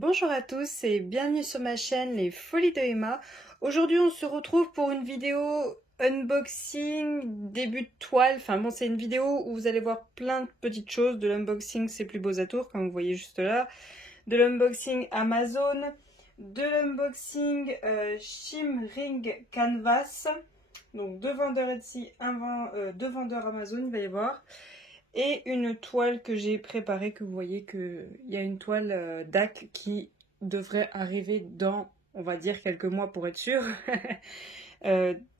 Bonjour à tous et bienvenue sur ma chaîne Les Folies de Emma. Aujourd'hui on se retrouve pour une vidéo unboxing, début de toile. Enfin bon, c'est une vidéo où vous allez voir plein de petites choses. De l'unboxing C'est Plus Beaux Atours comme vous voyez juste là. De l'unboxing Amazon. De l'unboxing Shimring Canvas. Donc deux vendeurs Etsy, deux vendeurs Amazon il va y avoir. Et une toile que j'ai préparée, que vous voyez qu'il y a une toile DAC qui devrait arriver dans, on va dire, quelques mois pour être sûr,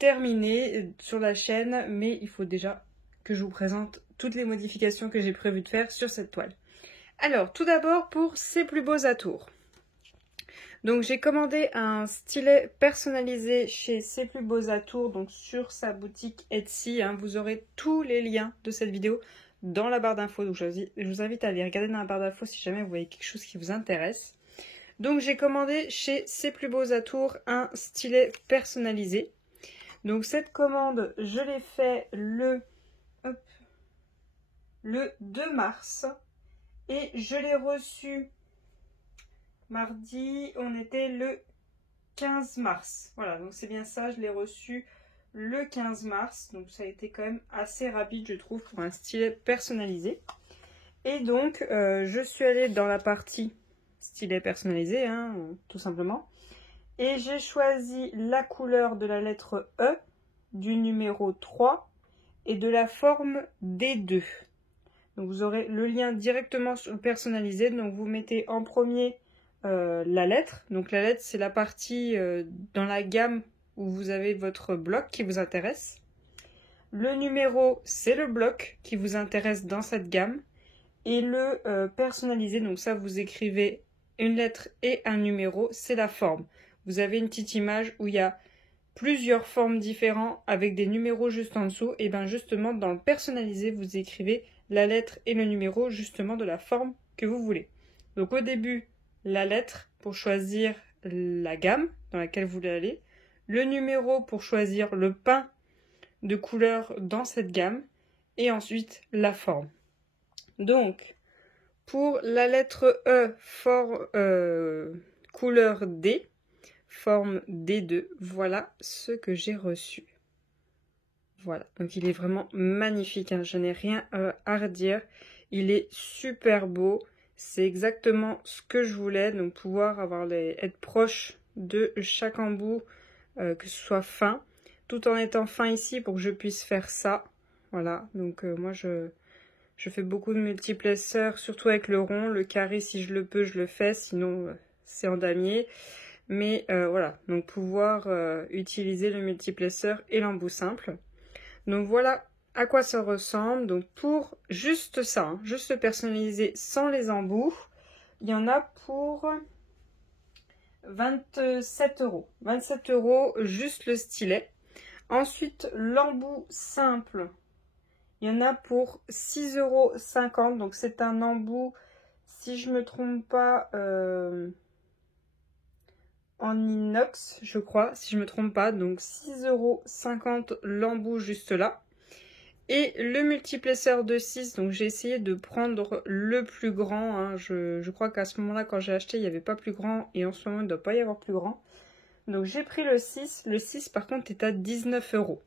terminée sur la chaîne, mais il faut déjà que je vous présente toutes les modifications que j'ai prévu de faire sur cette toile. Alors, tout d'abord pour C'est Plus Beaux Atours. Donc j'ai commandé un stylet personnalisé chez C'est Plus Beaux Atours, donc sur sa boutique Etsy, hein. Vous aurez tous les liens de cette vidéo dans la barre d'infos, donc je vous invite à aller regarder dans la barre d'infos si jamais vous voyez quelque chose qui vous intéresse. Donc j'ai commandé chez C'est Plus Beaux Atours un stylet personnalisé. Donc cette commande, je l'ai fait le 2 mars et je l'ai reçu mardi, on était le 15 mars. Voilà, donc c'est bien ça, je l'ai reçu le 15 mars. Donc ça a été quand même assez rapide, je trouve, pour un stylet personnalisé. Et donc, je suis allée dans la partie stylet personnalisé, hein, tout simplement. Et j'ai choisi la couleur de la lettre E, du numéro 3 et de la forme D2. Donc vous aurez le lien directement sur le personnalisé. Donc vous mettez en premier la lettre. Donc la lettre, c'est la partie dans la gamme où vous avez votre bloc qui vous intéresse. Le numéro, c'est le bloc qui vous intéresse dans cette gamme. Et le personnalisé, donc ça vous écrivez une lettre et un numéro, c'est la forme. Vous avez une petite image où il y a plusieurs formes différentes avec des numéros juste en dessous. Et bien justement, dans le personnalisé, vous écrivez la lettre et le numéro justement de la forme que vous voulez. Donc au début, la lettre pour choisir la gamme dans laquelle vous voulez aller, le numéro pour choisir le pain de couleur dans cette gamme, et ensuite la forme. Donc, pour la lettre E, couleur D, forme D2, voilà ce que j'ai reçu. Voilà, donc il est vraiment magnifique, hein. Je n'ai rien à redire. Il est super beau. C'est exactement ce que je voulais, donc pouvoir être proche de chaque embout, que ce soit fin, tout en étant fin ici pour que je puisse faire ça. Voilà, donc moi je fais beaucoup de multiplesseurs, surtout avec le rond. Le carré, si je le peux, je le fais, sinon c'est en damier. Mais voilà, donc pouvoir utiliser le multiplesseur et l'embout simple. Donc voilà à quoi ça ressemble. Donc pour juste ça, hein, juste le personnaliser sans les embouts, il y en a pour 27 €. 27 € juste le stylet. Ensuite, l'embout simple, il y en a pour 6,50 €. Donc c'est un embout, si je me trompe pas, en inox, je crois, si je me trompe pas. Donc 6,50 € l'embout juste là. Et le multiplesseur de 6, donc j'ai essayé de prendre le plus grand, hein. Je crois qu'à ce moment-là, quand j'ai acheté, il n'y avait pas plus grand, et en ce moment, il ne doit pas y avoir plus grand. Donc j'ai pris le 6. Le 6, par contre, est à 19 €.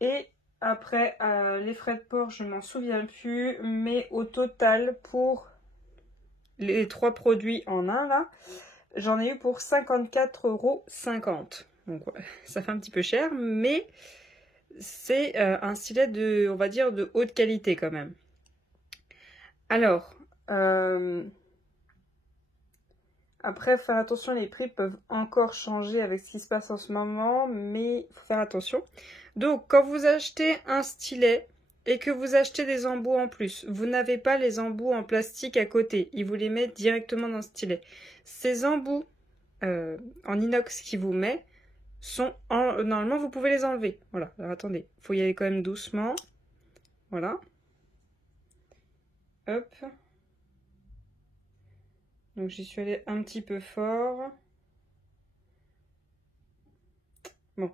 Et après, les frais de port, je ne m'en souviens plus, mais au total, pour les 3 produits en un, là, j'en ai eu pour 54,50 €. Donc ouais, ça fait un petit peu cher, mais c'est un stylet de, on va dire, de haute qualité quand même. Alors, après, faire attention, les prix peuvent encore changer avec ce qui se passe en ce moment, mais il faut faire attention. Donc, quand vous achetez un stylet et que vous achetez des embouts en plus, vous n'avez pas les embouts en plastique à côté. Ils vous les mettent directement dans le stylet. Ces embouts en inox qu'ils vous mettent sont normalement vous pouvez les enlever. Voilà, alors attendez, il faut y aller quand même doucement. Voilà. Hop. Donc j'y suis allée un petit peu fort. Bon.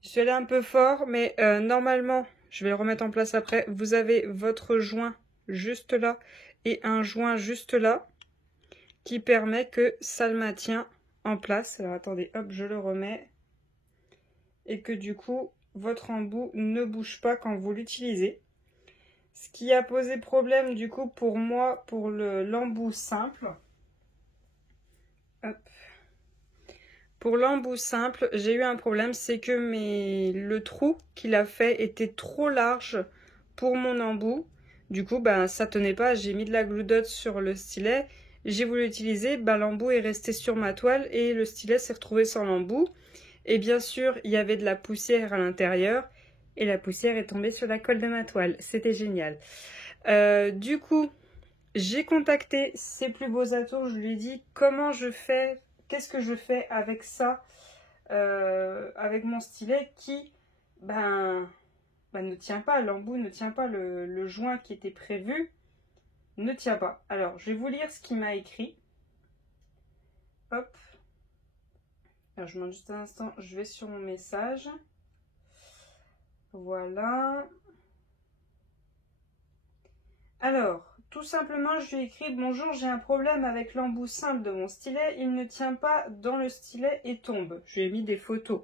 J'y suis allée un peu fort, mais normalement, je vais le remettre en place après. Vous avez votre joint juste là et un joint juste là. qui permet que ça le maintient en place. Alors attendez, hop, je le remets. Et que du coup, votre embout ne bouge pas quand vous l'utilisez. Ce qui a posé problème du coup pour moi, pour l'embout simple. Hop. Pour l'embout simple, j'ai eu un problème, c'est que le trou qu'il a fait était trop large pour mon embout. Du coup, ça tenait pas. J'ai mis de la glue dot sur le stylet. J'ai voulu l'utiliser. L'embout est resté sur ma toile et le stylet s'est retrouvé sans l'embout. Et bien sûr, il y avait de la poussière à l'intérieur. Et la poussière est tombée sur la colle de ma toile. C'était génial. Du coup, j'ai contacté C'est Plus Beaux Atours. Je lui ai dit comment je fais, qu'est-ce que je fais avec ça, avec mon stylet qui, ne tient pas, l'embout ne tient pas, le joint qui était prévu ne tient pas. Alors, je vais vous lire ce qu'il m'a écrit. Hop. Alors, je demande juste un instant, je vais sur mon message. Voilà. Alors, tout simplement, je lui ai écrit « Bonjour, j'ai un problème avec l'embout simple de mon stylet. Il ne tient pas dans le stylet et tombe. » Je lui ai mis des photos.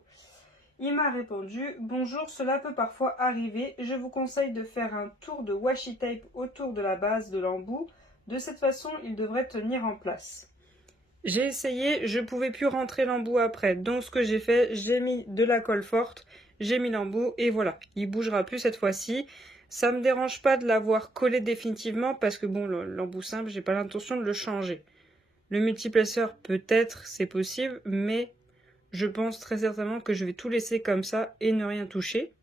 Il m'a répondu « Bonjour, cela peut parfois arriver. Je vous conseille de faire un tour de washi tape autour de la base de l'embout. De cette façon, il devrait tenir en place. » J'ai essayé, je ne pouvais plus rentrer l'embout après. Donc ce que j'ai fait, j'ai mis de la colle forte, j'ai mis l'embout et voilà. Il ne bougera plus cette fois-ci. Ça ne me dérange pas de l'avoir collé définitivement parce que bon, l'embout simple, j'ai pas l'intention de le changer. Le multiplaceur, peut-être, c'est possible, mais je pense très certainement que je vais tout laisser comme ça et ne rien toucher.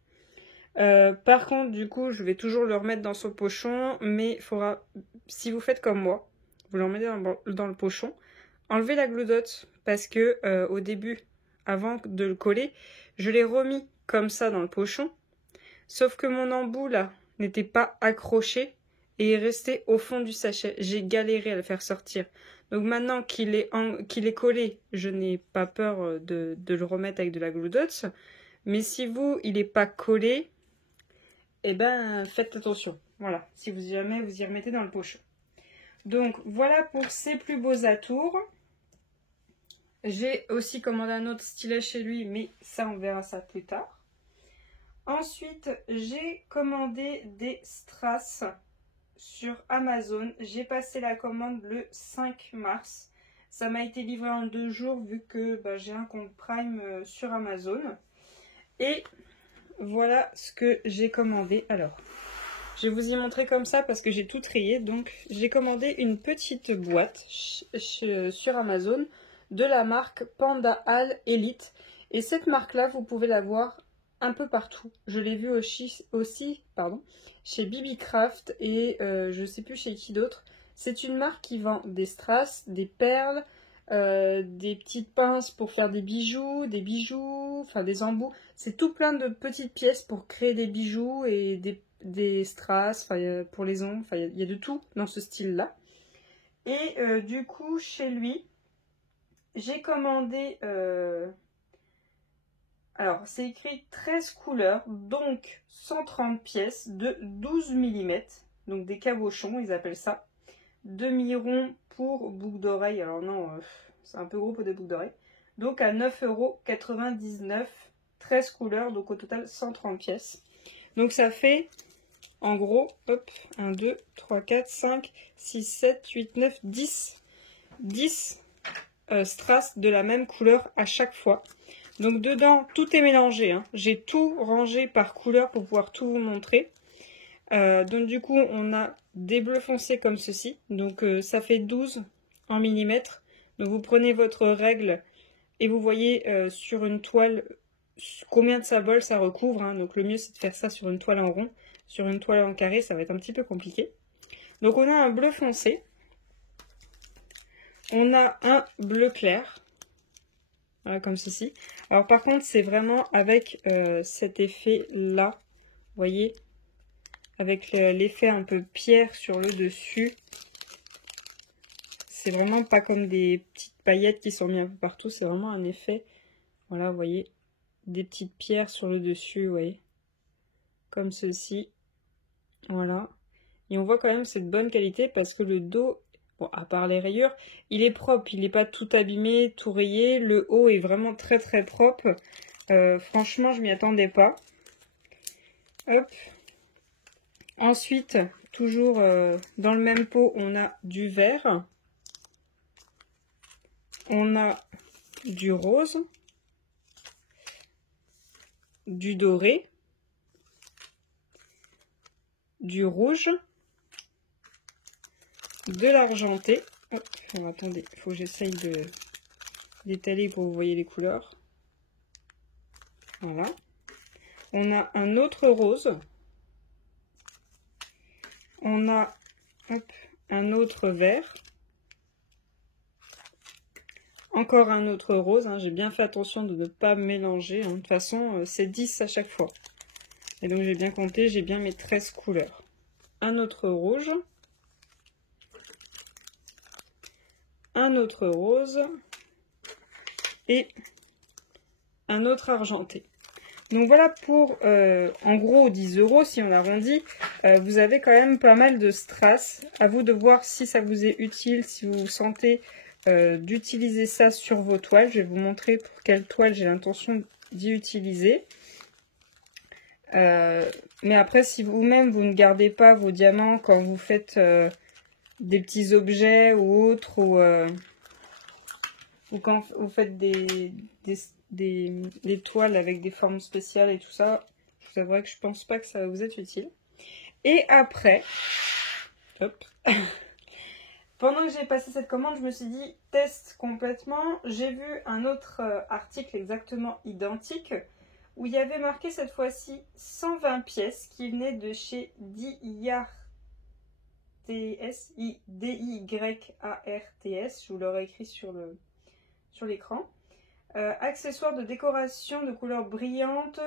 Par contre, du coup, je vais toujours le remettre dans son pochon, mais il faudra, si vous faites comme moi, vous le remettez dans le pochon, enlevez la glue dot parce que au début, avant de le coller, je l'ai remis comme ça dans le pochon. Sauf que mon embout là n'était pas accroché et est resté au fond du sachet. J'ai galéré à le faire sortir. Donc maintenant qu'il est collé, je n'ai pas peur de le remettre avec de la glue dot. Mais si il n'est pas collé, eh ben faites attention. Voilà, si jamais vous y remettez dans le pochon. Donc voilà pour ces plus beaux atours. J'ai aussi commandé un autre stylet chez lui, mais ça on verra ça plus tard. Ensuite, j'ai commandé des strass sur Amazon. J'ai passé la commande le 5 mars. Ça m'a été livré en 2 jours vu que j'ai un compte Prime sur Amazon. Et voilà ce que j'ai commandé. Alors, je vais vous y montrer comme ça parce que j'ai tout trié. Donc, j'ai commandé une petite boîte sur Amazon de la marque Panda Hal Elite. Et cette marque-là, vous pouvez la voir un peu partout. Je l'ai vu aussi chez Bibi Craft et je ne sais plus chez qui d'autre. C'est une marque qui vend des strass, des perles, des petites pinces pour faire des bijoux, enfin des embouts. C'est tout plein de petites pièces pour créer des bijoux et des strass, pour les ongles. Il y a de tout dans ce style-là. Et du coup, chez lui, j'ai commandé... Alors, c'est écrit 13 couleurs, donc 130 pièces de 12 mm. Donc des cabochons, ils appellent ça. Demi-rond pour boucle d'oreille. Alors non, c'est un peu gros pour des boucles d'oreille. Donc à 9,99 €, 13 couleurs, donc au total 130 pièces. Donc ça fait, en gros, hop, 1, 2, 3, 4, 5, 6, 7, 8, 9, 10. 10 strass de la même couleur à chaque fois. Donc dedans, tout est mélangé. Hein. J'ai tout rangé par couleur pour pouvoir tout vous montrer. Donc du coup, on a des bleus foncés comme ceci. Donc ça fait 12 en millimètres. Donc vous prenez votre règle et vous voyez sur une toile combien de symboles ça recouvre. Hein. Donc le mieux, c'est de faire ça sur une toile en rond. Sur une toile en carré, ça va être un petit peu compliqué. Donc on a un bleu foncé. On a un bleu clair. Voilà, comme ceci. Alors par contre, c'est vraiment avec cet effet-là, vous voyez, avec l'effet un peu pierre sur le dessus. C'est vraiment pas comme des petites paillettes qui sont mises un peu partout, c'est vraiment un effet, voilà, vous voyez, des petites pierres sur le dessus, vous voyez, comme ceci, voilà. Et on voit quand même cette bonne qualité parce que le dos, Bon, à part les rayures, il est propre, il n'est pas tout abîmé, tout rayé. Le haut est vraiment très très propre. Franchement, je m'y attendais pas. Hop. Ensuite, toujours dans le même pot, on a du vert. On a du rose. Du doré. Du rouge. De l'argenté. Alors, attendez, il faut que j'essaye d'étaler pour que vous voyez les couleurs. Voilà. On a un autre rose. On a un autre vert. Encore un autre rose. Hein. J'ai bien fait attention de ne pas mélanger. Hein. De toute façon, c'est 10 à chaque fois. Et donc, j'ai bien compté. J'ai bien mes 13 couleurs. Un autre rouge. Un autre rose. Et un autre argenté. Donc voilà pour, en gros, 10 € si on arrondit. Vous avez quand même pas mal de strass. À vous de voir si ça vous est utile, si vous sentez d'utiliser ça sur vos toiles. Je vais vous montrer pour quelle toile j'ai l'intention d'y utiliser. Mais après, si vous-même, vous ne gardez pas vos diamants quand vous faites des petits objets ou autres, ou quand vous faites des toiles avec des formes spéciales et tout ça, je vous avouerai que je pense pas que ça va vous être utile. Et après, hop, pendant que j'ai passé cette commande, je me suis dit, test complètement. J'ai vu un autre article exactement identique, où il y avait marqué cette fois-ci 120 pièces qui venaient de chez DYARTS, DYARTS, je vous l'aurai écrit sur l'écran. Accessoires de décoration de couleurs brillantes,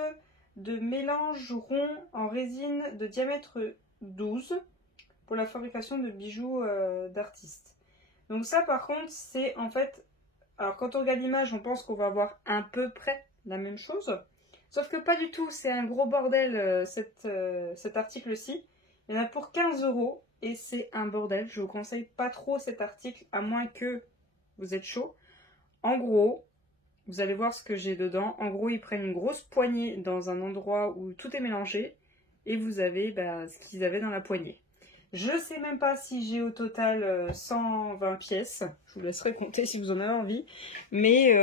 de mélange rond en résine de diamètre 12 pour la fabrication de bijoux d'artistes. Donc ça par contre c'est en fait, alors quand on regarde l'image on pense qu'on va avoir à peu près la même chose, sauf que pas du tout, c'est un gros bordel cet article-ci. Il y en a pour 15 € et c'est un bordel, je vous conseille pas trop cet article à moins que vous êtes chaud. En gros, vous allez voir ce que j'ai dedans. En gros, ils prennent une grosse poignée dans un endroit où tout est mélangé. Et vous avez ce qu'ils avaient dans la poignée. Je ne sais même pas si j'ai au total 120 pièces. Je vous laisserai compter si vous en avez envie. Mais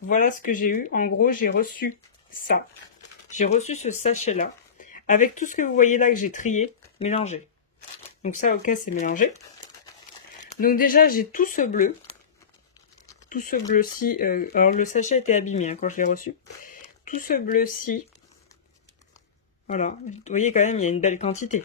voilà ce que j'ai eu. En gros, j'ai reçu ça. J'ai reçu ce sachet-là. Avec tout ce que vous voyez là que j'ai trié, mélangé. Donc ça, ok, c'est mélangé. Donc déjà, j'ai tout ce bleu. Tout ce bleu-ci, alors le sachet était abîmé hein, quand je l'ai reçu. Tout ce bleu-ci, voilà, vous voyez quand même, il y a une belle quantité.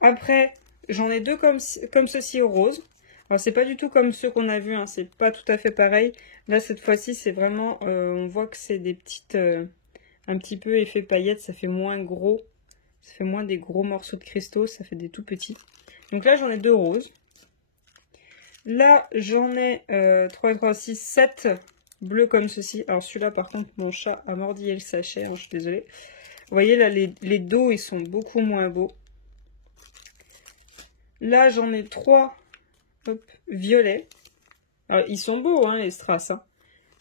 Après, j'en ai deux comme ceci au rose. Alors c'est pas du tout comme ceux qu'on a vus, hein, c'est pas tout à fait pareil. Là cette fois-ci, c'est vraiment, on voit que c'est des petites, un petit peu effet paillettes, ça fait moins gros. Ça fait moins des gros morceaux de cristaux, ça fait des tout petits. Donc là, j'en ai deux roses. Là, j'en ai 3, 3, 6, 7 bleus comme ceci. Alors celui-là, par contre, mon chat a mordillé le sachet, hein, je suis désolée. Vous voyez, là, les dos, ils sont beaucoup moins beaux. Là, j'en ai 3 violets. Alors, ils sont beaux, hein, les strass. Hein.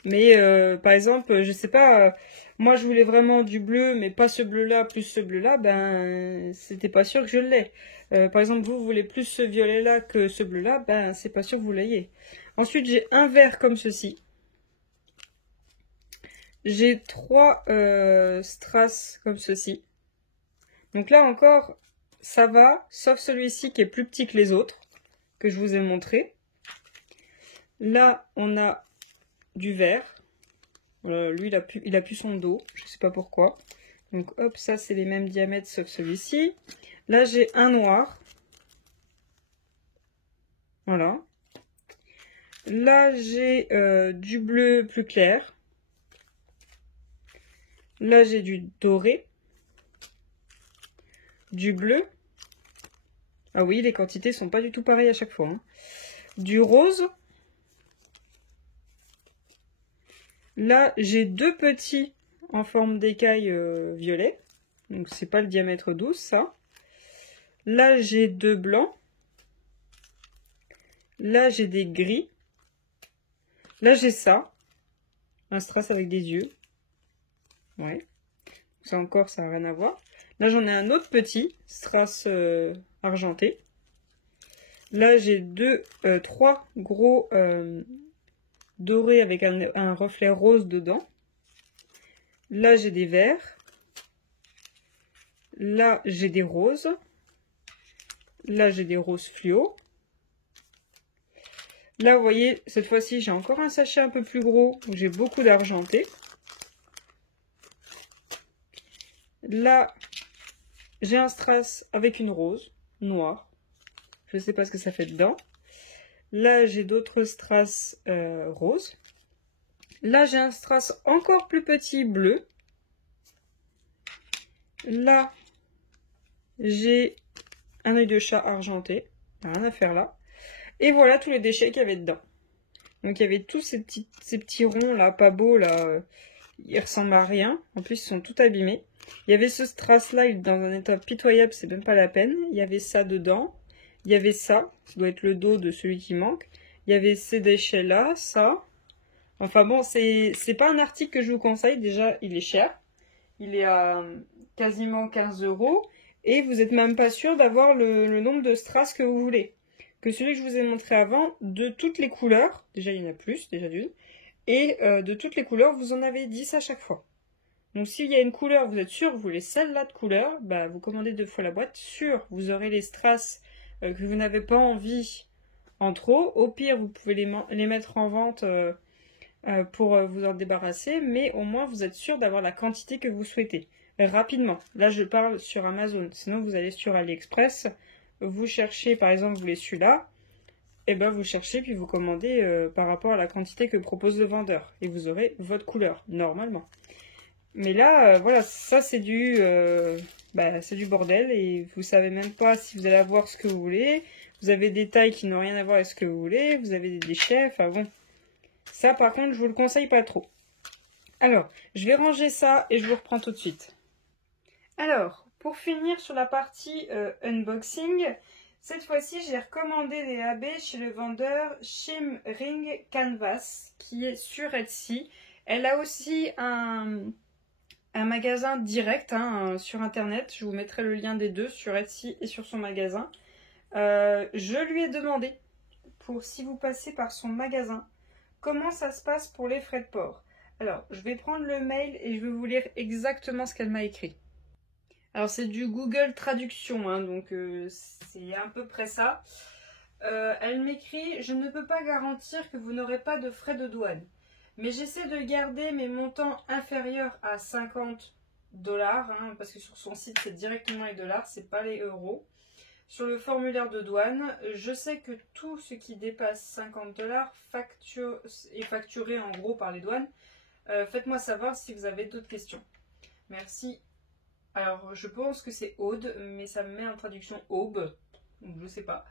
Mais, par exemple, je sais pas, moi, je voulais vraiment du bleu, mais pas ce bleu-là, plus ce bleu-là, ben, c'était pas sûr que je l'ai. Par exemple, vous voulez plus ce violet-là que ce bleu-là, ben, c'est pas sûr que vous l'ayez. Ensuite, j'ai un vert comme ceci. J'ai 3 strass comme ceci. Donc là encore, ça va, sauf celui-ci qui est plus petit que les autres, que je vous ai montré. Là, on a du vert. Lui, il a plus son dos, je sais pas pourquoi. Donc hop, ça c'est les mêmes diamètres sauf celui-ci. Là, j'ai un noir. Voilà. Là, j'ai du bleu plus clair. Là, j'ai du doré. Du bleu. Ah oui, les quantités sont pas du tout pareilles à chaque fois. Hein. Du rose. Là, j'ai deux petits en forme d'écaille violet. Donc, c'est pas le diamètre 12, ça. Là, j'ai deux blancs. Là, j'ai des gris. Là, j'ai ça. Un strass avec des yeux. Ouais. Ça encore, ça n'a rien à voir. Là, j'en ai un autre petit strass argenté. Là, j'ai trois gros dorés avec un reflet rose dedans. Là, j'ai des verts. Là, j'ai des roses. Là, j'ai des roses fluo. Là, vous voyez, cette fois-ci, j'ai encore un sachet un peu plus gros où j'ai beaucoup d'argenté. Là, j'ai un strass avec une rose noire. Je ne sais pas ce que ça fait dedans. Là, j'ai d'autres strass roses. Là, j'ai un strass encore plus petit bleu. Là, j'ai un œil de chat argenté. Rien à faire là. Et voilà tous les déchets qu'il y avait dedans. Donc il y avait tous ces petits ronds là, pas beaux là. Ils ressemblent à rien. En plus, ils sont tout abîmés. Il y avait ce strass là, il est dans un état pitoyable, c'est même pas la peine. Il y avait ça dedans. Il y avait ça doit être le dos de celui qui manque. Il y avait ces déchets là, ça. Enfin bon, c'est pas un article que je vous conseille. Déjà, il est cher. Il est à quasiment 15 €. Et vous n'êtes même pas sûr d'avoir le nombre de strass que vous voulez. Que celui que je vous ai montré avant, de toutes les couleurs, déjà il y en a plus, déjà d'une, et de toutes les couleurs, vous en avez 10 à chaque fois. Donc s'il y a une couleur, vous êtes sûr, vous voulez celle-là de couleur, bah, vous commandez 2 fois la boîte, sûr, vous aurez les strass que vous n'avez pas envie en trop. Au pire, vous pouvez les mettre en vente pour vous en débarrasser, mais au moins vous êtes sûr d'avoir la quantité que vous souhaitez. Rapidement, là je parle sur Amazon, sinon vous allez sur AliExpress, vous cherchez par exemple, vous voulez celui-là, et ben vous cherchez puis vous commandez par rapport à la quantité que propose le vendeur, et vous aurez votre couleur, normalement. Mais là, voilà, ça c'est c'est du bordel, et vous savez même pas si vous allez avoir ce que vous voulez, vous avez des tailles qui n'ont rien à voir avec ce que vous voulez, vous avez des déchets, enfin bon. Ça par contre, je vous le conseille pas trop. Alors, je vais ranger ça et je vous reprends tout de suite. Alors, pour finir sur la partie unboxing, cette fois-ci j'ai recommandé des AB chez le vendeur Shimring Canvas qui est sur Etsy. Elle a aussi un magasin direct sur internet, je vous mettrai le lien des deux sur Etsy et sur son magasin. Je lui ai demandé, pour si vous passez par son magasin, comment ça se passe pour les frais de port. Alors, je vais prendre le mail et je vais vous lire exactement ce qu'elle m'a écrit. Alors, c'est du Google Traduction, donc c'est à peu près ça. Elle m'écrit « Je ne peux pas garantir que vous n'aurez pas de frais de douane, mais j'essaie de garder mes montants inférieurs à 50 $, parce que sur son site, c'est directement les dollars, c'est pas les euros. Sur le formulaire de douane, je sais que tout ce qui dépasse 50 $ est facturé en gros par les douanes. Faites-moi savoir si vous avez d'autres questions. Merci. Alors, je pense que c'est Aude, mais ça me met en traduction Aube. Donc, je sais pas.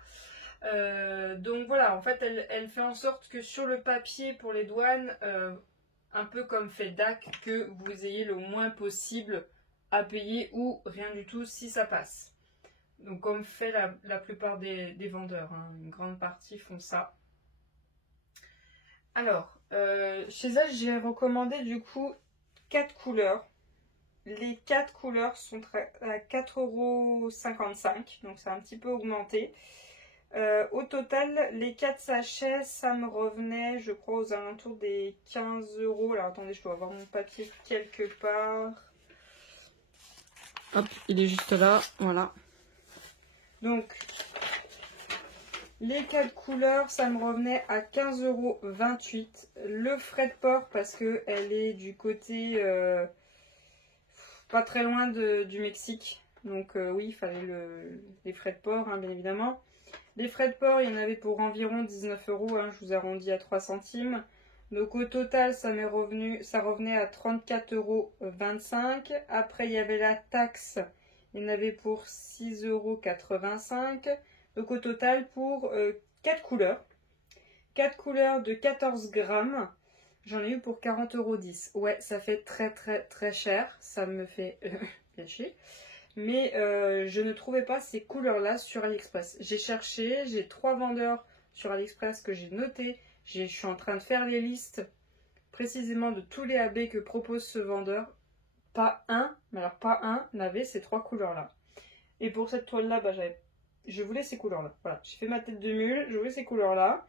Donc voilà, en fait, elle fait en sorte que sur le papier pour les douanes, un peu comme fait DAC, que vous ayez le moins possible à payer ou rien du tout si ça passe. Donc comme fait la plupart des vendeurs, une grande partie font ça. Alors, chez elle, j'ai recommandé du coup 4 couleurs. Les 4 couleurs sont à 4,55 €, donc c'est un petit peu augmenté. Au total, les 4 sachets, ça me revenait, je crois, aux alentours des 15 €. Alors attendez, je dois avoir mon papier quelque part. Hop, il est juste là, voilà. Donc, les 4 couleurs, ça me revenait à 15,28 €. Le frais de port, parce qu'elle est du côté pas très loin du Mexique. Donc oui, il fallait les frais de port, bien évidemment. Les frais de port, il y en avait pour environ 19 €, je vous arrondis à 3 centimes. Donc au total, ça revenait à 34,25 €. Après, il y avait la taxe. Il y en avait pour 6,85 €. Donc au total pour 4 couleurs. 4 couleurs de 14 grammes. J'en ai eu pour 40,10 €. Ouais, ça fait très très très cher. Ça me fait bien chier. Mais je ne trouvais pas ces couleurs-là sur AliExpress. J'ai cherché, j'ai 3 vendeurs sur AliExpress que j'ai noté. Je suis en train de faire les listes précisément de tous les AB que propose ce vendeur. Pas un, mais alors pas un n'avait ces 3 couleurs-là. Et pour cette toile-là, bah, je voulais ces couleurs-là. Voilà, j'ai fait ma tête de mule, je voulais ces couleurs-là.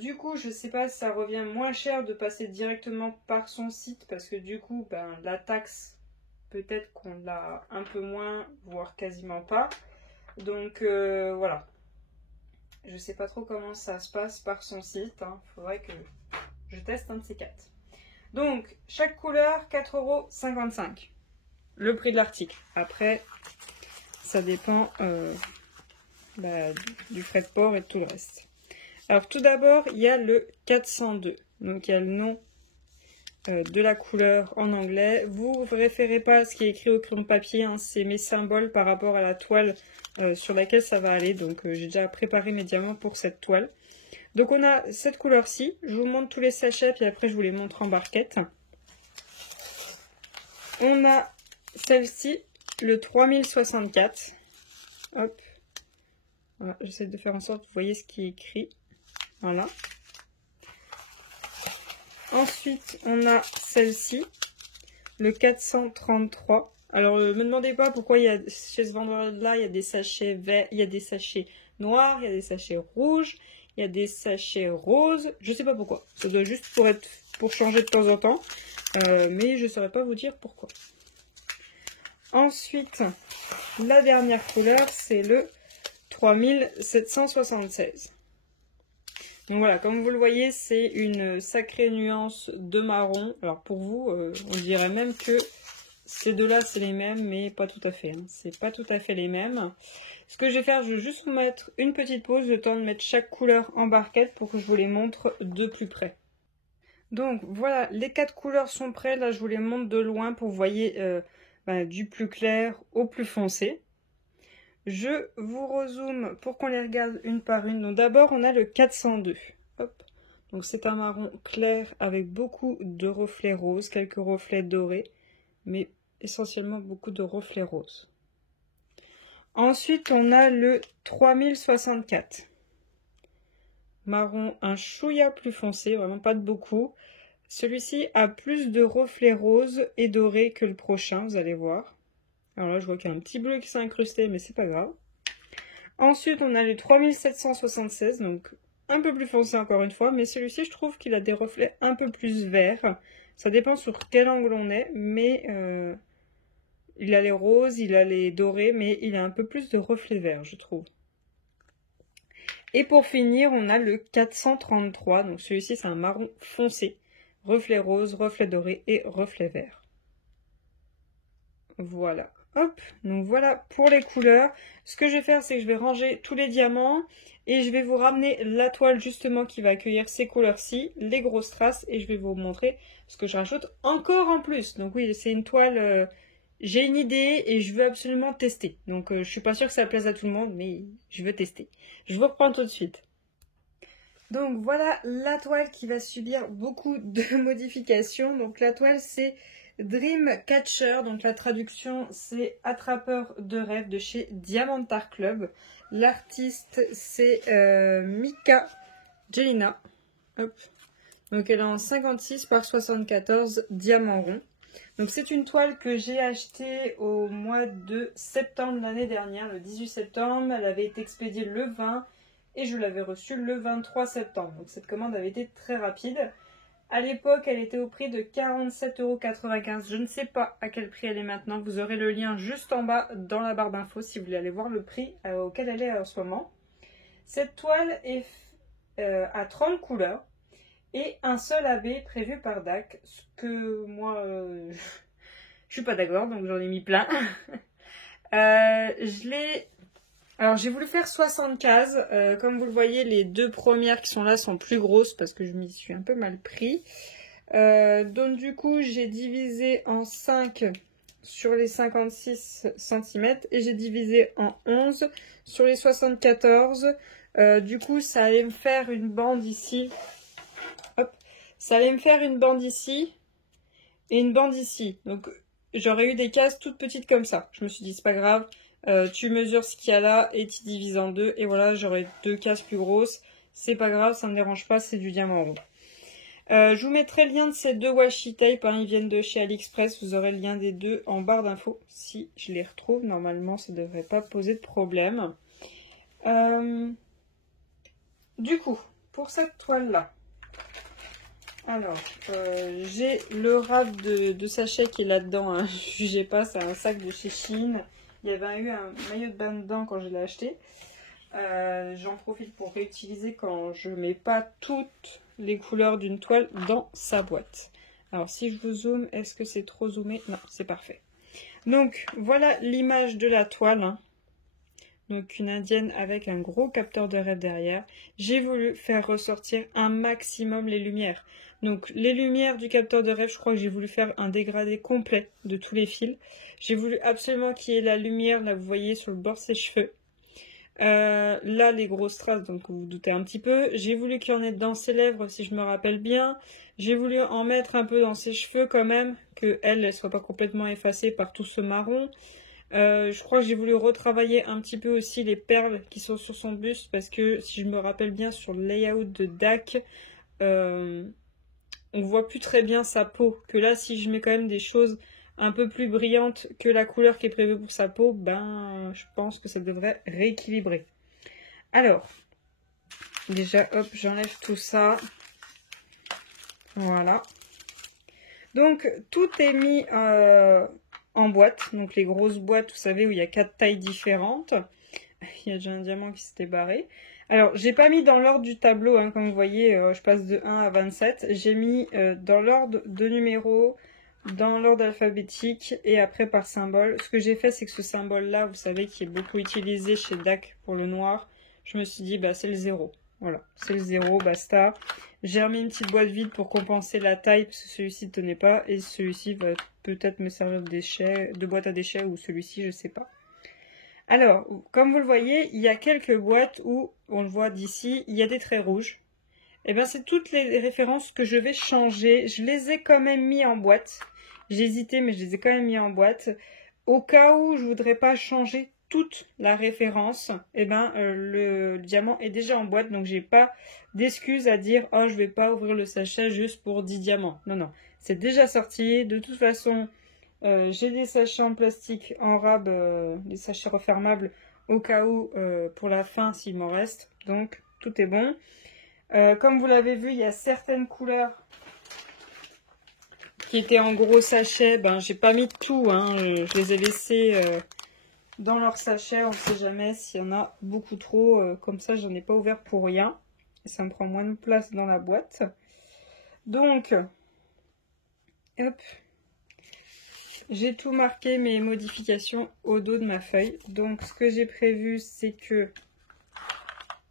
Du coup, je sais pas si ça revient moins cher de passer directement par son site parce que du coup, ben, la taxe, peut-être qu'on l'a un peu moins, voire quasiment pas. Donc voilà. Je sais pas trop comment ça se passe par son site. Faudrait que je teste un de ces 4. Donc, chaque couleur, 4,55 €. Le prix de l'article. Après, ça dépend du frais de port et de tout le reste. Alors tout d'abord, il y a le 402. Donc il y a le nom de la couleur en anglais. Vous ne référez pas à ce qui est écrit au crayon de papier. C'est mes symboles par rapport à la toile sur laquelle ça va aller. Donc j'ai déjà préparé mes diamants pour cette toile. Donc on a cette couleur-ci. Je vous montre tous les sachets, puis après je vous les montre en barquette. On a celle-ci, le 3064. Hop. Voilà, j'essaie de faire en sorte que vous voyez ce qui est écrit. Voilà. Ensuite, on a celle-ci, le 433. Alors, me demandez pas pourquoi il y a chez ce vendeur-là, il y a des sachets verts, il y a des sachets noirs, il y a des sachets rouges, il y a des sachets roses. Je sais pas pourquoi. Ça doit juste pour changer de temps en temps. Mais je saurais pas vous dire pourquoi. Ensuite, la dernière couleur, c'est le 3776. Donc voilà, comme vous le voyez, c'est une sacrée nuance de marron. Alors pour vous, on dirait même que ces deux-là, c'est les mêmes, mais pas tout à fait. C'est pas tout à fait les mêmes. Ce que je vais faire, je vais juste vous mettre une petite pause, le temps de mettre chaque couleur en barquette pour que je vous les montre de plus près. Donc voilà, les 4 couleurs sont prêtes. Là, je vous les montre de loin pour que vous voyez du plus clair au plus foncé. Je vous rezoome pour qu'on les regarde une par une. Donc d'abord, on a le 402. Hop. Donc c'est un marron clair avec beaucoup de reflets roses, quelques reflets dorés, mais essentiellement beaucoup de reflets roses. Ensuite, on a le 3064. Marron un chouïa plus foncé, vraiment pas de beaucoup. Celui-ci a plus de reflets roses et dorés que le prochain, vous allez voir. Alors là, je vois qu'il y a un petit bleu qui s'est incrusté, mais c'est pas grave. Ensuite, on a le 3776, donc un peu plus foncé encore une fois, mais celui-ci, je trouve qu'il a des reflets un peu plus verts. Ça dépend sur quel angle on est, mais il a les roses, il a les dorés, mais il a un peu plus de reflets verts, je trouve. Et pour finir, on a le 433, donc celui-ci, c'est un marron foncé. Reflets roses, reflets dorés et reflets verts. Voilà. Hop, donc voilà pour les couleurs. Ce que je vais faire, c'est que je vais ranger tous les diamants et je vais vous ramener la toile justement qui va accueillir ces couleurs-ci, les grosses traces, et je vais vous montrer ce que je rajoute encore en plus. Donc oui, c'est une toile, j'ai une idée et je veux absolument tester. Donc je suis pas sûre que ça plaise à tout le monde, mais je veux tester. Je vous reprends tout de suite. Donc voilà la toile qui va subir beaucoup de modifications. Donc la toile, c'est Dreamcatcher, donc la traduction c'est attrapeur de rêve de chez Diamantar Club. L'artiste c'est Mika Jelina. Hop. Donc elle est en 56 par 74 diamants ronds. Donc c'est une toile que j'ai achetée au mois de septembre l'année dernière, le 18 septembre. Elle avait été expédiée le 20 et je l'avais reçue le 23 septembre. Donc cette commande avait été très rapide. À l'époque, elle était au prix de 47,95 €. Je ne sais pas à quel prix elle est maintenant. Vous aurez le lien juste en bas dans la barre d'infos si vous voulez aller voir le prix auquel elle est en ce moment. Cette toile est à 30 couleurs et un seul AB prévu par DAC. Ce que moi, je suis pas d'accord, donc j'en ai mis plein. Alors j'ai voulu faire 60 cases, comme vous le voyez les deux premières qui sont là sont plus grosses parce que je m'y suis un peu mal pris. Donc du coup j'ai divisé en 5 sur les 56 cm et j'ai divisé en 11 sur les 74. Du coup ça allait me faire une bande ici. Hop, ça allait me faire une bande ici et une bande ici. Donc j'aurais eu des cases toutes petites comme ça. Je me suis dit c'est pas grave. Tu mesures ce qu'il y a là et tu divises en deux et voilà, j'aurai deux cases plus grosses. c'est pas grave, ça me dérange pas, c'est du diamant rond. Je vous mettrai le lien de ces deux washi tape, hein, ils viennent de chez AliExpress, vous aurez le lien des deux en barre d'infos. Si je les retrouve, normalement ça devrait pas poser de problème. Du coup, pour cette toile-là, alors, j'ai le wrap de sachet qui est là-dedans, hein. Jugez pas, c'est un sac de chez Shein. Il y avait eu un maillot de bain dedans quand je l'ai acheté. J'en profite pour réutiliser quand je mets pas toutes les couleurs d'une toile dans sa boîte. Alors si je vous zoome, est-ce que c'est trop zoomé? Non, c'est parfait. Donc voilà l'image de la toile, hein. Donc une indienne avec un gros capteur de REF derrière. J'ai voulu faire ressortir un maximum les lumières. Donc les lumières du capteur de REF, je crois que j'ai voulu faire un dégradé complet de tous les fils. J'ai voulu absolument qu'il y ait la lumière, là vous voyez sur le bord de ses cheveux. Là les grosses traces, donc vous vous doutez un petit peu. J'ai voulu qu'il y en ait dans ses lèvres si je me rappelle bien. J'ai voulu en mettre un peu dans ses cheveux quand même, qu'elle ne soit pas complètement effacée par tout ce marron. Je crois que j'ai voulu retravailler un petit peu aussi les perles qui sont sur son buste, parce que si je me rappelle bien sur le layout de DAC, on voit plus très bien sa peau. Que là, si je mets quand même des choses un peu plus brillantes que la couleur qui est prévue pour sa peau, ben je pense que ça devrait rééquilibrer. Alors, déjà, hop, j'enlève tout ça. Voilà. Donc, tout est mis en boîte. Donc, les grosses boîtes, vous savez, où il y a 4 tailles différentes. Il y a déjà un diamant qui s'était barré. Alors, j'ai pas mis dans l'ordre du tableau, hein, comme vous voyez, je passe de 1 à 27. J'ai mis dans l'ordre de numéros, dans l'ordre alphabétique et après par symbole. Ce que j'ai fait, c'est que ce symbole-là, vous savez, qui est beaucoup utilisé chez DAC pour le noir, je me suis dit, bah c'est le 0. Voilà, c'est le 0, basta. J'ai remis une petite boîte vide pour compenser la taille, parce que celui-ci ne tenait pas, et celui-ci va peut-être me servir de boîte à déchets, ou celui-ci, je sais pas. Alors, comme vous le voyez, il y a quelques boîtes où, on le voit d'ici, il y a des traits rouges. Et bien, c'est toutes les références que je vais changer. Je les ai quand même mis en boîte. J'ai hésité, mais je les ai quand même mis en boîte. Au cas où je voudrais pas changer toute la référence, et ben, le diamant est déjà en boîte. Donc, j'ai pas d'excuse à dire « Oh, je vais pas ouvrir le sachet juste pour 10 diamants ». Non, non. C'est déjà sorti. De toute façon, j'ai des sachets en plastique en rab, des sachets refermables au cas où pour la fin s'il m'en reste. Donc, tout est bon. Comme vous l'avez vu, il y a certaines couleurs qui étaient en gros sachets. Ben, j'ai pas mis tout, hein. Je les ai laissés dans leur sachet. On ne sait jamais s'il y en a beaucoup trop. Comme ça, j'en ai pas ouvert pour rien. Et ça me prend moins de place dans la boîte. Donc, hop. J'ai tout marqué, mes modifications au dos de ma feuille. Donc, ce que j'ai prévu, c'est que...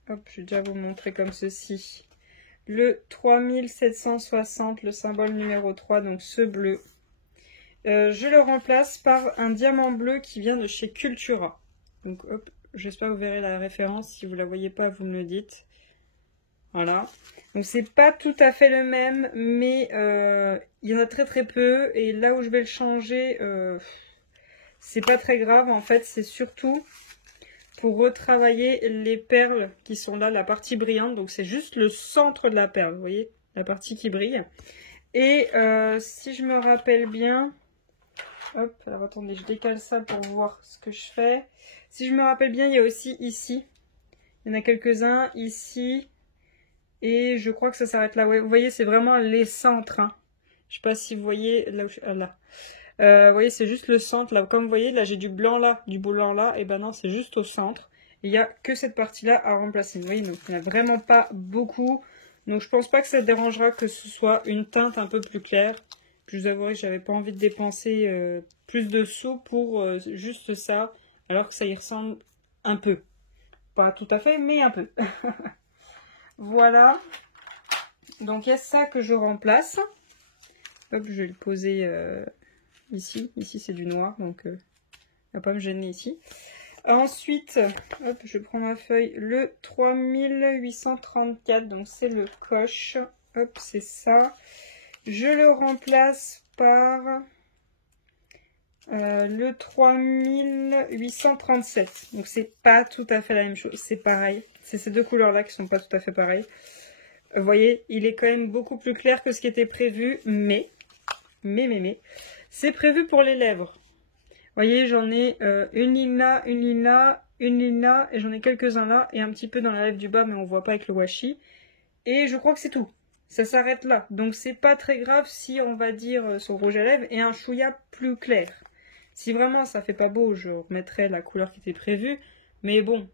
Hop, je vais déjà vous montrer comme ceci. Le 3760, le symbole numéro 3, donc ce bleu. Je le remplace par un diamant bleu qui vient de chez Cultura. Donc hop, j'espère que vous verrez la référence. Si vous ne la voyez pas, vous me le dites. Voilà. Donc c'est pas tout à fait le même, mais il y en a très très peu. Et là où je vais le changer, c'est pas très grave. En fait, c'est surtout pour retravailler les perles qui sont là, la partie brillante. Donc c'est juste le centre de la perle, vous voyez, la partie qui brille. Et si je me rappelle bien, hop, alors attendez, je décale ça pour voir ce que je fais. Si je me rappelle bien, il y a aussi ici, il y en a quelques-uns ici, et je crois que ça s'arrête là. Ouais, vous voyez, c'est vraiment les centres, hein. Je sais pas si vous voyez, là, là. Vous voyez, c'est juste le centre, là. Comme vous voyez, là, j'ai du blanc là, du blanc là. Et ben non, c'est juste au centre. Il n'y a que cette partie-là à remplacer. Vous voyez, donc il n'y en a vraiment pas beaucoup. Donc je pense pas que ça dérangera que ce soit une teinte un peu plus claire. Je vous avouerai que j'avais pas envie de dépenser plus de sous pour juste ça. Alors que ça y ressemble un peu. Pas tout à fait, mais un peu. Voilà. Donc il y a ça que je remplace. Hop, je vais le poser... ici c'est du noir, donc ne va pas me gêner ici. Ensuite, hop, je prends ma feuille, le 3834, donc c'est le coche. Hop, c'est ça. Je le remplace par le 3837. Donc c'est pas tout à fait la même chose, c'est pareil. C'est ces deux couleurs-là qui sont pas tout à fait pareilles. Vous voyez, il est quand même beaucoup plus clair que ce qui était prévu, mais, c'est prévu pour les lèvres. Vous voyez, j'en ai une ligne là, une ligne là, une ligne là, et j'en ai quelques-uns là, et un petit peu dans la lèvre du bas, mais on voit pas avec le washi. Et je crois que c'est tout. Ça s'arrête là. Donc c'est pas très grave si on va dire son rouge à lèvres est un chouïa plus clair. Si vraiment ça fait pas beau, je remettrai la couleur qui était prévue. Mais bon,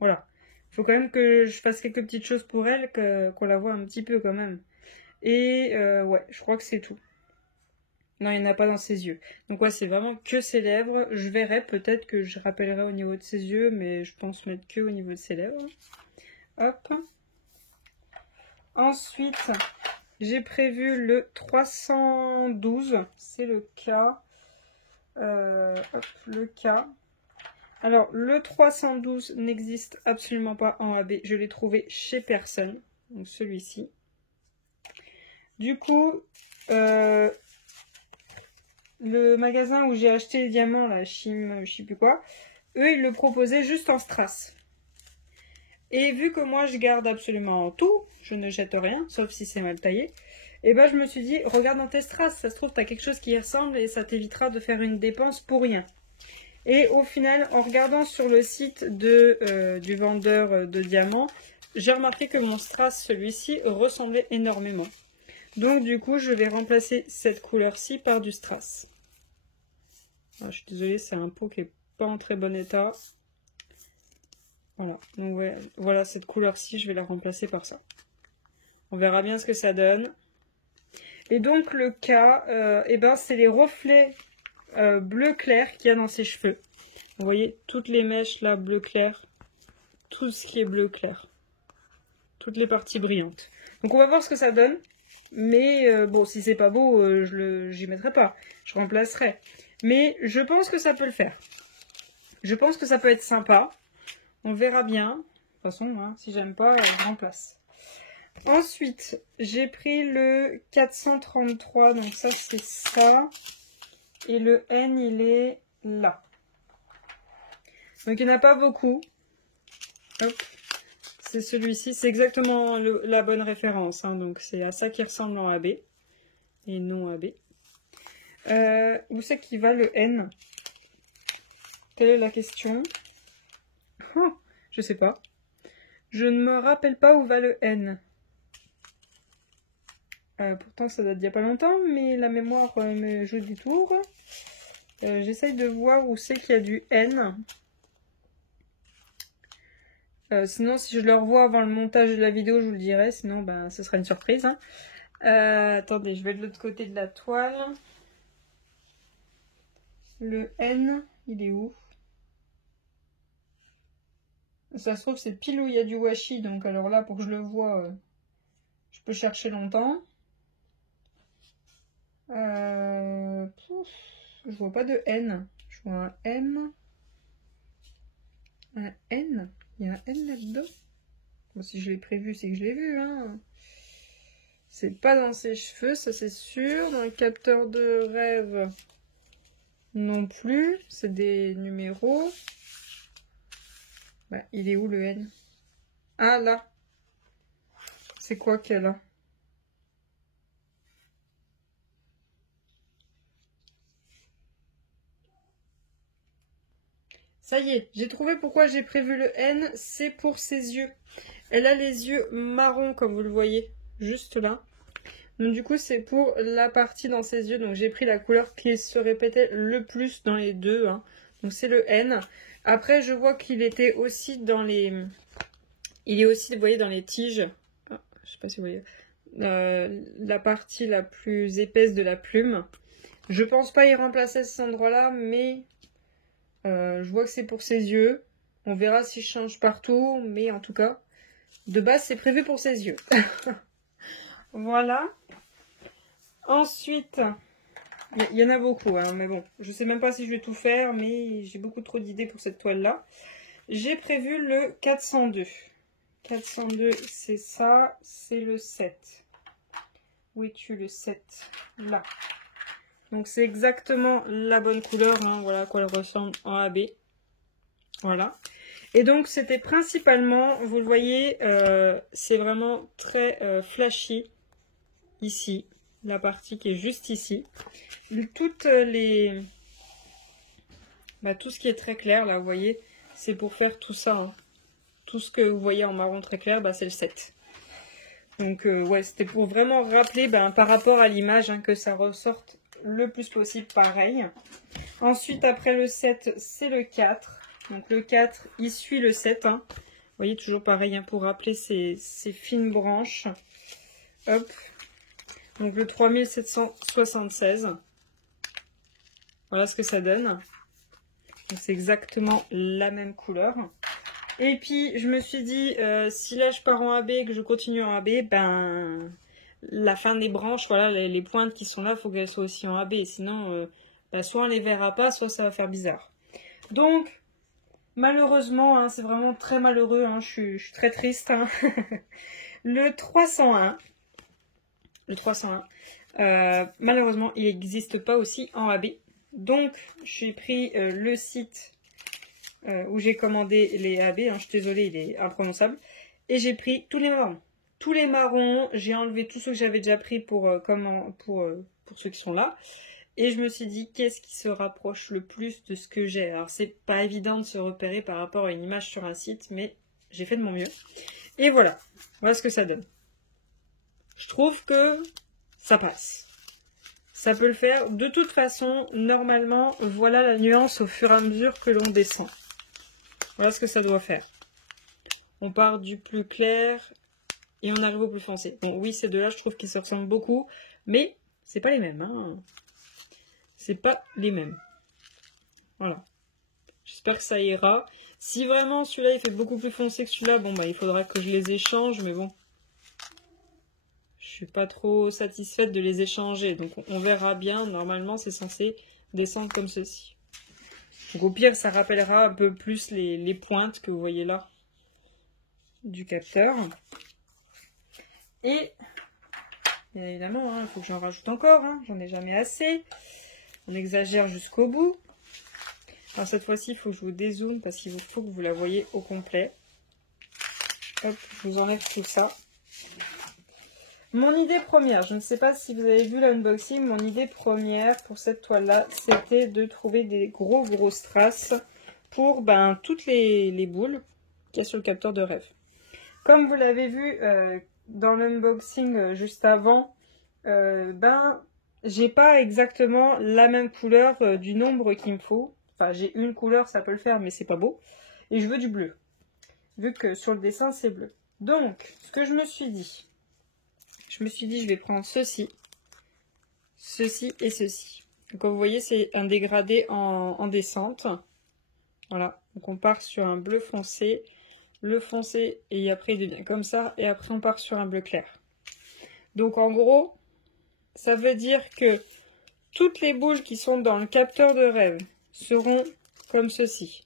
voilà. Faut quand même que je fasse quelques petites choses pour elle, qu'on la voit un petit peu quand même. Et ouais, je crois que c'est tout. Non, il n'y en a pas dans ses yeux. Donc ouais, c'est vraiment que ses lèvres. Je verrai, peut-être que je rappellerai au niveau de ses yeux, mais je pense mettre que au niveau de ses lèvres. Hop. Ensuite, j'ai prévu le 312. C'est le cas. Hop, le cas. Alors, le 312 n'existe absolument pas en AB. Je l'ai trouvé chez personne. Donc, celui-ci. Du coup, le magasin où j'ai acheté les diamants, la Chim, je sais plus quoi, eux, ils le proposaient juste en strass. Et vu que moi, je garde absolument tout, je ne jette rien, sauf si c'est mal taillé, et ben je me suis dit, regarde dans tes strass, ça se trouve, tu as quelque chose qui y ressemble et ça t'évitera de faire une dépense pour rien. Et au final, en regardant sur le site du vendeur de diamants, j'ai remarqué que mon strass, celui-ci, ressemblait énormément. Donc du coup, je vais remplacer cette couleur-ci par du strass. Alors, je suis désolée, c'est un pot qui n'est pas en très bon état. Voilà, donc ouais, voilà cette couleur-ci, je vais la remplacer par ça. On verra bien ce que ça donne. Et donc le cas, eh ben, c'est les reflets bleu clair qu'il y a dans ses cheveux. Vous voyez, toutes les mèches là, bleu clair. Tout ce qui est bleu clair. Toutes les parties brillantes. Donc on va voir ce que ça donne. Mais bon, si c'est pas beau, j'y mettrai pas. Je remplacerai. Mais je pense que ça peut le faire. Je pense que ça peut être sympa. On verra bien. De toute façon, hein, si j'aime pas, je remplace. Ensuite, j'ai pris le 433. Donc ça, c'est ça. Et le N, il est là. Donc il n'y en a pas beaucoup. Hop. C'est celui-ci. C'est exactement la bonne référence. Hein. Donc c'est à ça qui ressemble en AB. Et non AB. Où c'est qu'il va le N? Quelle est la question? Oh, je sais pas. Je ne me rappelle pas où va le N. Pourtant ça date d'il n'y a pas longtemps, mais la mémoire me joue du tour. J'essaye de voir où c'est qu'il y a du N. Sinon, si je le revois avant le montage de la vidéo, je vous le dirai. Sinon, ben, ce sera une surprise. Hein. Attendez, je vais de l'autre côté de la toile. Le N, il est où? Ça se trouve, c'est pile où il y a du washi. Donc, alors là, pour que je le voie, je peux chercher longtemps. Je vois pas de N. Je vois un M. Un N. Il y a un N là-dedans. Bon, si je l'ai prévu, c'est que je l'ai vu. Hein. C'est pas dans ses cheveux, ça c'est sûr. Dans le capteur de rêve, non plus. C'est des numéros. Ouais, il est où le N? Ah, là. C'est quoi qu'il y a là? Ça y est, j'ai trouvé pourquoi j'ai prévu le N. C'est pour ses yeux. Elle a les yeux marrons, comme vous le voyez. Juste là. Donc du coup, c'est pour la partie dans ses yeux. Donc j'ai pris la couleur qui se répétait le plus dans les deux. Hein. Donc c'est le N. Après, je vois qu'il était aussi dans les... Il est aussi, vous voyez, dans les tiges. Oh, je sais pas si vous voyez. La partie la plus épaisse de la plume. Je pense pas y remplacer cet endroit-là, mais je vois que c'est pour ses yeux. On verra si je change partout, mais en tout cas, de base, c'est prévu pour ses yeux. Voilà. Ensuite, il y en a beaucoup, hein, mais bon, je sais même pas si je vais tout faire, mais j'ai beaucoup trop d'idées pour cette toile-là. J'ai prévu le 402. 402, c'est ça, c'est le 7. Où es-tu, le 7? Là. Donc c'est exactement la bonne couleur, hein, voilà à quoi elle ressemble en AB. Voilà. Et donc c'était principalement, vous le voyez, c'est vraiment très flashy ici, la partie qui est juste ici. Toutes les... tout ce qui est très clair là, vous voyez, c'est pour faire tout ça. Hein. Tout ce que vous voyez en marron très clair, c'est le 7. Donc ouais, c'était pour vraiment rappeler par rapport à l'image que ça ressorte le plus possible pareil. Ensuite, après le 7, c'est le 4. Donc le 4, il suit le 7. Hein. Vous voyez, toujours pareil pour rappeler ces fines branches. Hop. Donc le 3776. Voilà ce que ça donne. C'est exactement la même couleur. Et puis, je me suis dit, si là je pars en AB et que je continue en AB, la fin des branches, voilà, les pointes qui sont là, il faut qu'elles soient aussi en AB. Sinon, soit on les verra pas, soit ça va faire bizarre. Donc, malheureusement, hein, c'est vraiment très malheureux, hein, je suis très triste. Hein. Le 301, malheureusement, il n'existe pas aussi en AB. Donc, j'ai pris le site où j'ai commandé les AB. Hein, je suis désolée, il est imprononçable. Et j'ai pris tous les marrons. Tous les marrons, j'ai enlevé tous ceux que j'avais déjà pris pour ceux qui sont là. Et je me suis dit, qu'est-ce qui se rapproche le plus de ce que j'ai? Alors, c'est pas évident de se repérer par rapport à une image sur un site, mais j'ai fait de mon mieux. Et voilà ce que ça donne. Je trouve que ça passe. Ça peut le faire. De toute façon, normalement, voilà la nuance au fur et à mesure que l'on descend. Voilà ce que ça doit faire. On part du plus clair et on arrive au plus foncé. Bon, oui, ces deux-là, je trouve qu'ils se ressemblent beaucoup, mais c'est pas les mêmes. Hein. C'est pas les mêmes. Voilà. J'espère que ça ira. Si vraiment celui-là, il fait beaucoup plus foncé que celui-là, il faudra que je les échange, mais bon. Je suis pas trop satisfaite de les échanger, donc on verra bien. Normalement, c'est censé descendre comme ceci. Donc au pire, ça rappellera un peu plus les pointes que vous voyez là du capteur. Et bien évidemment, il faut que j'en rajoute encore. J'en ai jamais assez. On exagère jusqu'au bout. Alors cette fois-ci, il faut que je vous dézoome parce qu'il faut que vous la voyez au complet. Hop, je vous enlève tout ça. Mon idée première, je ne sais pas si vous avez vu l'unboxing, mon idée première pour cette toile-là, c'était de trouver des grosses traces pour toutes les boules qu'il y a sur le capteur de rêve. Comme vous l'avez vu dans l'unboxing juste avant, j'ai pas exactement la même couleur du nombre qu'il me faut. Enfin, j'ai une couleur, ça peut le faire, mais c'est pas beau. Et je veux du bleu, vu que sur le dessin, c'est bleu. Donc, ce que je me suis dit, je vais prendre ceci et ceci. Donc, comme vous voyez, c'est un dégradé en descente. Voilà, donc on part sur un bleu foncé, le foncé, et après il devient comme ça, et après on part sur un bleu clair. Donc en gros, ça veut dire que toutes les boules qui sont dans le capteur de rêve seront comme ceci.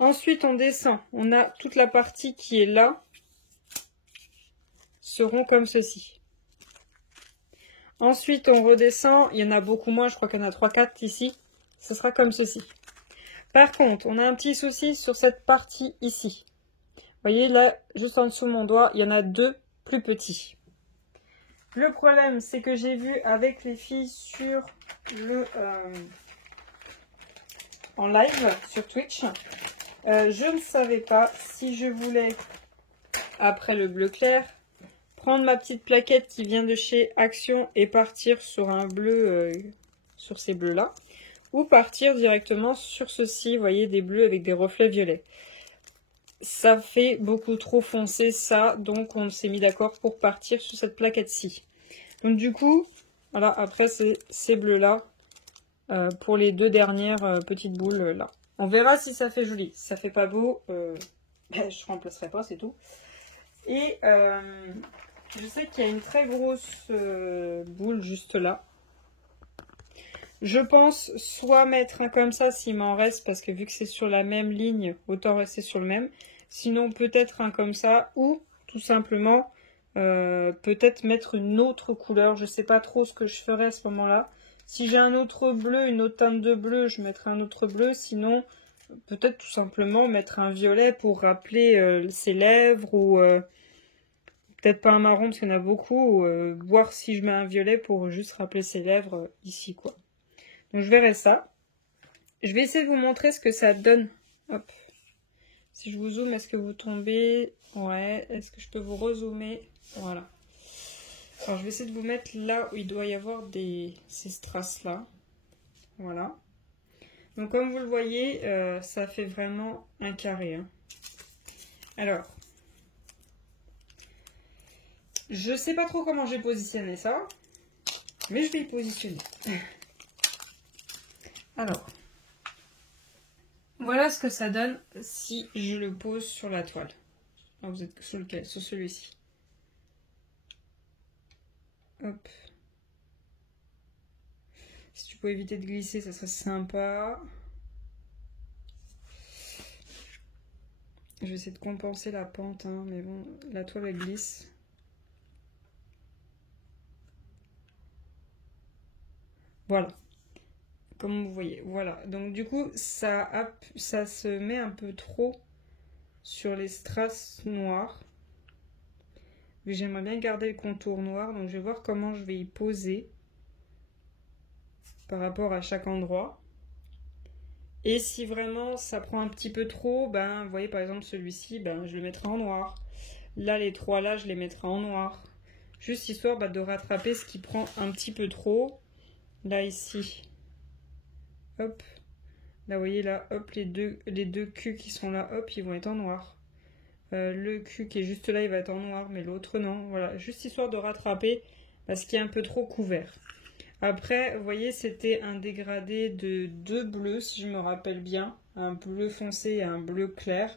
Ensuite, on descend, on a toute la partie qui est là, seront comme ceci. Ensuite, on redescend, il y en a beaucoup moins, je crois qu'il y en a 3-4 ici, ce sera comme ceci. Par contre, on a un petit souci sur cette partie ici. Vous voyez, là, juste en dessous de mon doigt, il y en a 2 plus petits. Le problème, c'est que j'ai vu avec les filles sur en live sur Twitch, je ne savais pas si je voulais, après le bleu clair, prendre ma petite plaquette qui vient de chez Action et partir sur un bleu, sur ces bleus-là, ou partir directement sur ceci, vous voyez, des bleus avec des reflets violets. Ça fait beaucoup trop foncé ça, donc on s'est mis d'accord pour partir sur cette plaquette-ci. Donc du coup, voilà, après c'est ces bleus-là, pour les 2 dernières petites boules là. On verra si ça fait joli. Si ça fait pas beau, je remplacerai pas, c'est tout. Et je sais qu'il y a une très grosse boule juste là. Je pense soit mettre un comme ça s'il m'en reste, parce que vu que c'est sur la même ligne, autant rester sur le même. Sinon peut-être un comme ça, ou tout simplement peut-être mettre une autre couleur. Je sais pas trop ce que je ferai à ce moment-là. Si j'ai un autre bleu, une autre teinte de bleu, je mettrai un autre bleu. Sinon, peut-être tout simplement mettre un violet pour rappeler ses lèvres ou peut-être pas un marron parce qu'il y en a beaucoup. Voir si je mets un violet pour juste rappeler ses lèvres ici quoi. Donc je verrai ça. Je vais essayer de vous montrer ce que ça donne. Hop. Si je vous zoome, est-ce que vous tombez? Ouais. Est-ce que je peux vous rezoomer? Voilà. Alors je vais essayer de vous mettre là où il doit y avoir ces strass là. Voilà. Donc comme vous le voyez, ça fait vraiment un carré. Hein. Alors, je sais pas trop comment j'ai positionné ça, mais je vais y positionner. Alors, voilà ce que ça donne si je le pose sur la toile. Alors, vous êtes sur lequel? Sur celui-ci. Hop. Si tu peux éviter de glisser, ça serait sympa. Je vais essayer de compenser la pente, hein, mais bon, la toile elle glisse. Voilà. Comme vous voyez, voilà. Donc du coup, ça se met un peu trop sur les strass noirs. Mais j'aimerais bien garder le contour noir, donc je vais voir comment je vais y poser par rapport à chaque endroit. Et si vraiment ça prend un petit peu trop, ben vous voyez par exemple celui-ci, ben je le mettrai en noir. Là les trois là, je les mettrai en noir. Juste histoire de rattraper ce qui prend un petit peu trop. Là ici. Hop. Là vous voyez là, hop, les deux culs qui sont là, hop, ils vont être en noir. Le cul qui est juste là, il va être en noir, mais l'autre non. Voilà, juste histoire de rattraper ce qui est un peu trop couvert. Après, vous voyez, c'était un dégradé de 2 bleus, si je me rappelle bien. Un bleu foncé et un bleu clair.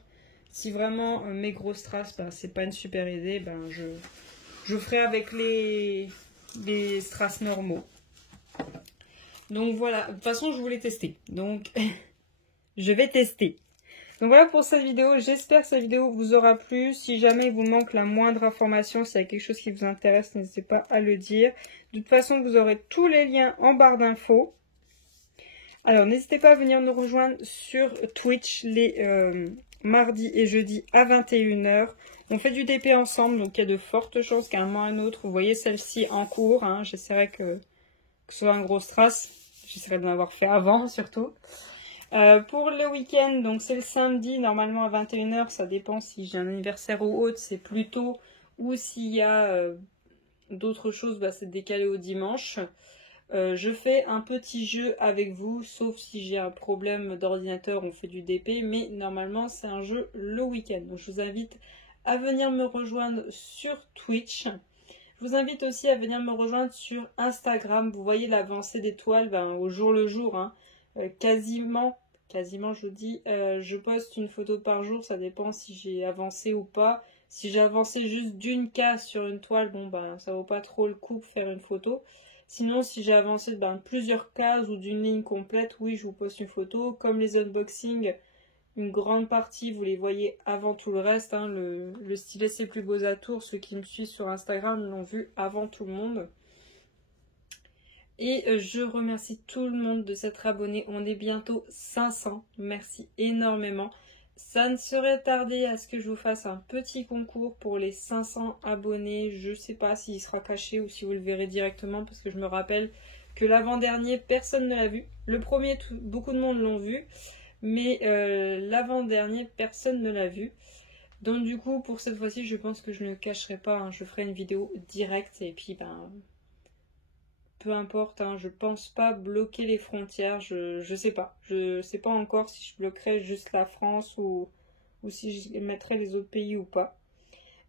Si vraiment mes grosses strass, c'est pas une super idée, je ferai avec les strass normaux. Donc voilà, de toute façon, je voulais tester. Donc, je vais tester. Donc voilà pour cette vidéo, j'espère que cette vidéo vous aura plu. Si jamais il vous manque la moindre information, s'il y a quelque chose qui vous intéresse, n'hésitez pas à le dire. De toute façon, vous aurez tous les liens en barre d'infos. Alors n'hésitez pas à venir nous rejoindre sur Twitch les mardis et jeudis à 21 h. On fait du DP ensemble, donc il y a de fortes chances qu'à un moment ou à un autre, vous voyez celle-ci en cours. Hein, j'essaierai que ce soit un gros strass. J'essaierai de l'avoir fait avant surtout. Pour le week-end, donc c'est le samedi, normalement à 21 h, ça dépend si j'ai un anniversaire ou autre, c'est plus tôt, ou s'il y a d'autres choses, c'est décalé au dimanche. Je fais un petit jeu avec vous, sauf si j'ai un problème d'ordinateur, on fait du DP, mais normalement c'est un jeu le week-end. Donc je vous invite à venir me rejoindre sur Twitch. Je vous invite aussi à venir me rejoindre sur Instagram. Vous voyez l'avancée des toiles au jour le jour, hein. Quasiment je dis, je poste une photo par jour, ça dépend si j'ai avancé ou pas. Si j'ai avancé juste d'une case sur une toile, ça vaut pas trop le coup de faire une photo. Sinon, si j'ai avancé de plusieurs cases ou d'une ligne complète, oui, je vous poste une photo. Comme les unboxings, une grande partie, vous les voyez avant tout le reste. Hein, le stylet C'est Plus Beaux Atours, ceux qui me suivent sur Instagram l'ont vu avant tout le monde. Et je remercie tout le monde de s'être abonné. On est bientôt 500. Merci énormément. Ça ne serait tardé à ce que je vous fasse un petit concours pour les 500 abonnés. Je ne sais pas s'il sera caché ou si vous le verrez directement parce que je me rappelle que l'avant-dernier, personne ne l'a vu. Le premier, beaucoup de monde l'ont vu. Mais l'avant-dernier, personne ne l'a vu. Donc du coup, pour cette fois-ci, je pense que je ne cacherai pas. Hein. Je ferai une vidéo directe et puis peu importe, hein, je pense pas bloquer les frontières, je sais pas. Je sais pas encore si je bloquerai juste la France ou si je mettrai les autres pays ou pas.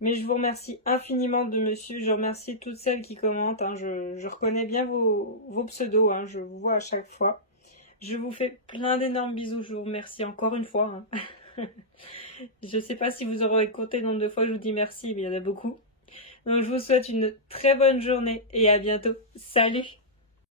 Mais je vous remercie infiniment de me suivre, je remercie toutes celles qui commentent, hein, je reconnais bien vos pseudos, hein, je vous vois à chaque fois. Je vous fais plein d'énormes bisous, je vous remercie encore une fois. Hein. Je sais pas si vous aurez compté le nombre de fois que je vous dis merci, mais il y en a beaucoup. Donc je vous souhaite une très bonne journée et à bientôt. Salut!